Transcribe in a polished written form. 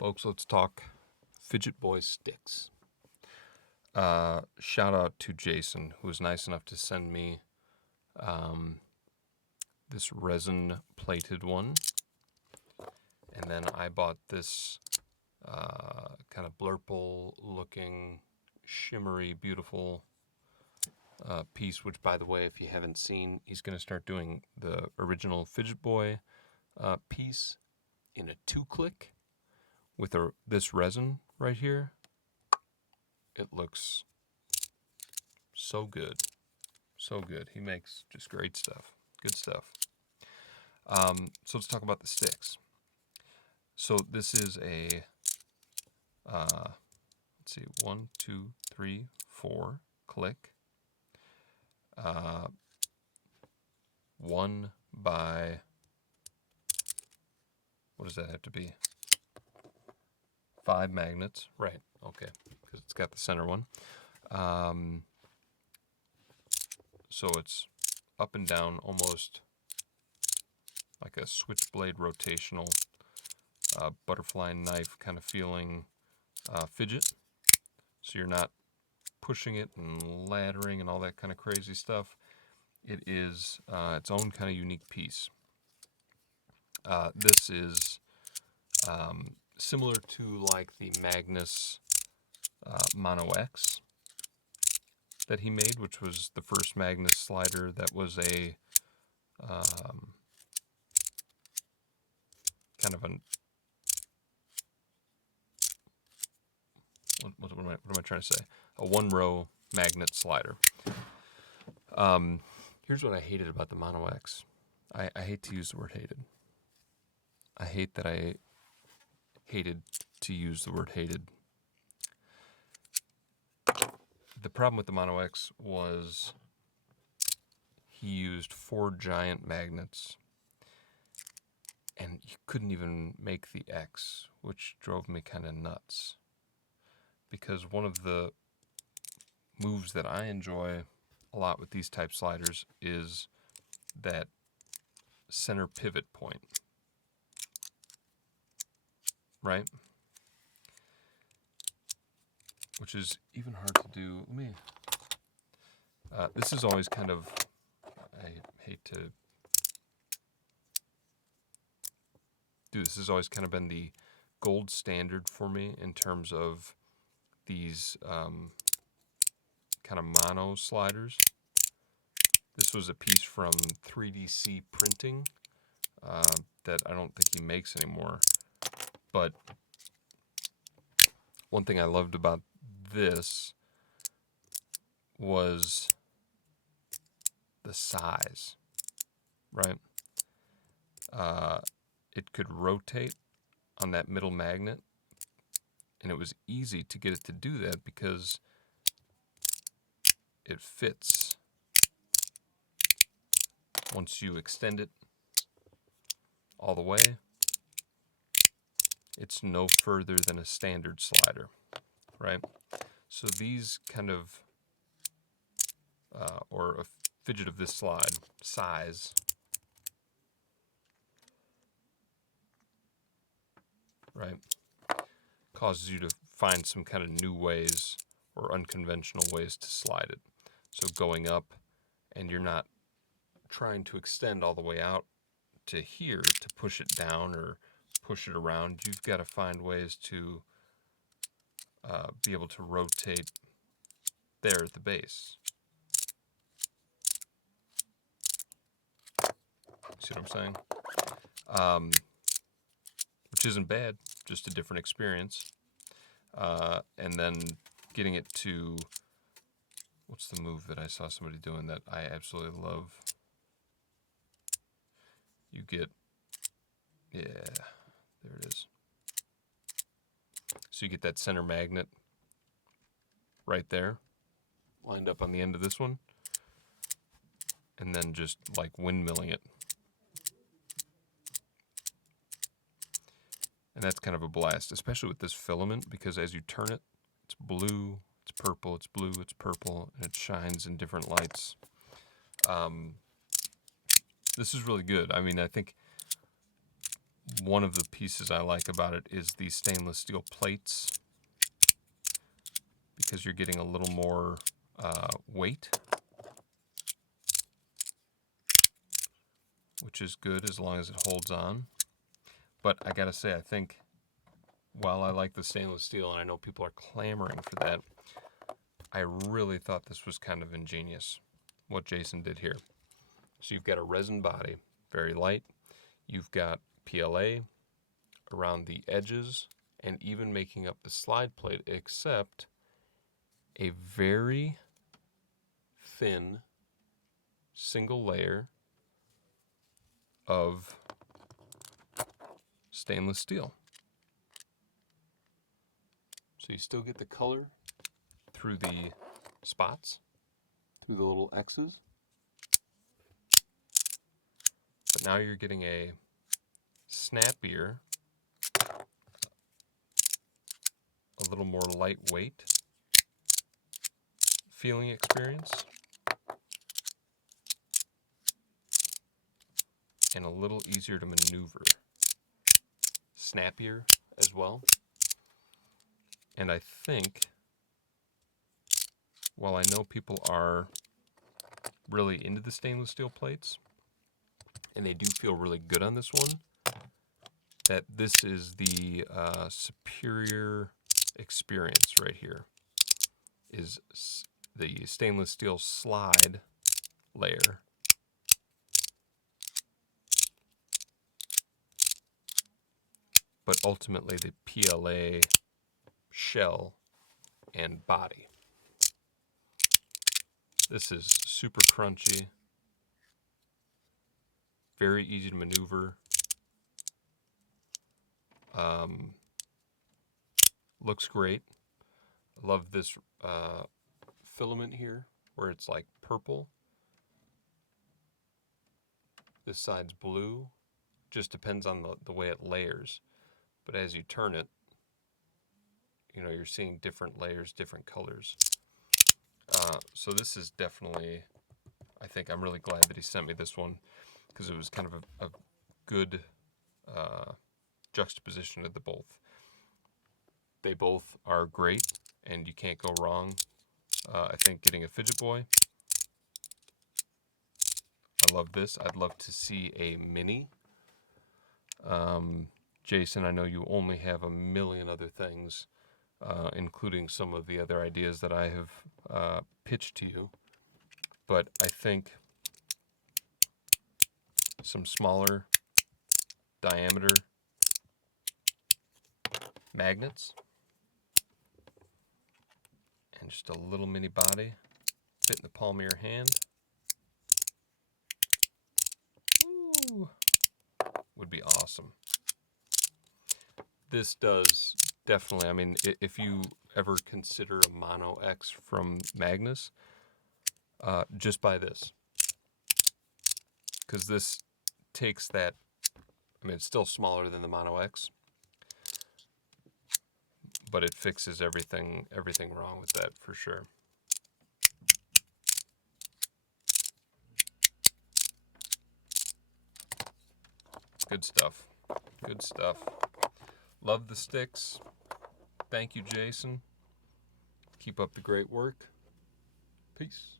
Folks, let's talk Fidgetboy Stix. Shout out to Jason, who was nice enough to send me this resin plated one. And then I bought this kind of blurple looking, shimmery, beautiful piece, which, by the way, if you haven't seen, he's going to start doing the original Fidgetboy piece in a 2-click with this resin right here. It looks so good. So good. He makes just great stuff. Good stuff. So let's talk about the Stix. So this is a, let's see, 1, 2, 3, 4 click. 1 by, what does that have to be? 5 magnets. Right, okay, because it's got the center one. So it's up and down, almost like a switchblade rotational butterfly knife kind of feeling fidget. So you're not pushing it and laddering and all that kind of crazy stuff. It is its own kind of unique piece. This is similar to like the Magnus Mono X that he made, which was the first Magnus slider that was a kind of an what am I trying to say? A 1-row magnet slider. Here's what I hated about the Mono X. I hate to use the word hated. I hate that I hated to use the word hated. The problem with the Mono X was he used 4 giant magnets, and you couldn't even make the X, which drove me kind of nuts. Because one of the moves that I enjoy a lot with these type sliders is that center pivot point, right? Which is even hard to do. Let me. This is always kind of, I hate to do this. This has always kind of been the gold standard for me in terms of these kind of mono sliders. This was a piece from 3DC Printing that I don't think he makes anymore. But one thing I loved about this was the size, right? It could rotate on that middle magnet, and it was easy to get it to do that because it fits. Once you extend it all the way, it's no further than a standard slider, right? So these kind of, or a fidget of this size, right, causes you to find some kind of new ways or unconventional ways to slide it. So going up, and you're not trying to extend all the way out to here to push it down or push it around. You've got to find ways to be able to rotate there at the base. See what I'm saying? Which isn't bad, just a different experience. And then getting it to, what's the move that I saw somebody doing that I absolutely love? You get, yeah, there it is. So you get that center magnet right there, lined up on the end of this one, and then just like windmilling it. And that's kind of a blast, especially with this filament, because as you turn it, it's blue, it's purple, it's blue, it's purple, and it shines in different lights. This is really good. I mean, I think one of the pieces I like about it is the stainless steel plates, because you're getting a little more weight, which is good as long as it holds on. But I gotta say, I think while I like the stainless steel, and I know people are clamoring for that, I really thought this was kind of ingenious, what Jason did here. So you've got a resin body, very light. You've got PLA around the edges and even making up the slide plate, except a very thin single layer of stainless steel. So you still get the color through the spots, through the little X's, but now you're getting a snappier, a little more lightweight feeling experience, and a little easier to maneuver. Snappier as well. And I think, while I know people are really into the stainless steel plates, and they do feel really good on this one, that this is the superior experience right here, is the stainless steel slide layer. But ultimately the PLA shell and body. This is super crunchy, very easy to maneuver. Looks great. I love this filament here, where it's like purple. This side's blue. Just depends on the way it layers. But as you turn it, you know, you're seeing different layers, different colors. So this is definitely, I think I'm really glad that he sent me this one, because it was kind of a good juxtaposition of the both. They both are great, and you can't go wrong. I think getting a Fidgetboy. I love this. I'd love to see a mini. Jason, I know you only have a million other things, including some of the other ideas that I have pitched to you. But I think some smaller diameter magnets and just a little mini body fit in the palm of your hand. Ooh, would be awesome. This does definitely, I mean, if you ever consider a Mono X from Magnus, just buy this. Because this takes that, I mean, it's still smaller than the Mono X, but it fixes everything wrong with that for sure. Good stuff. Good stuff. Love the Stix. Thank you, Jason. Keep up the great work. Peace.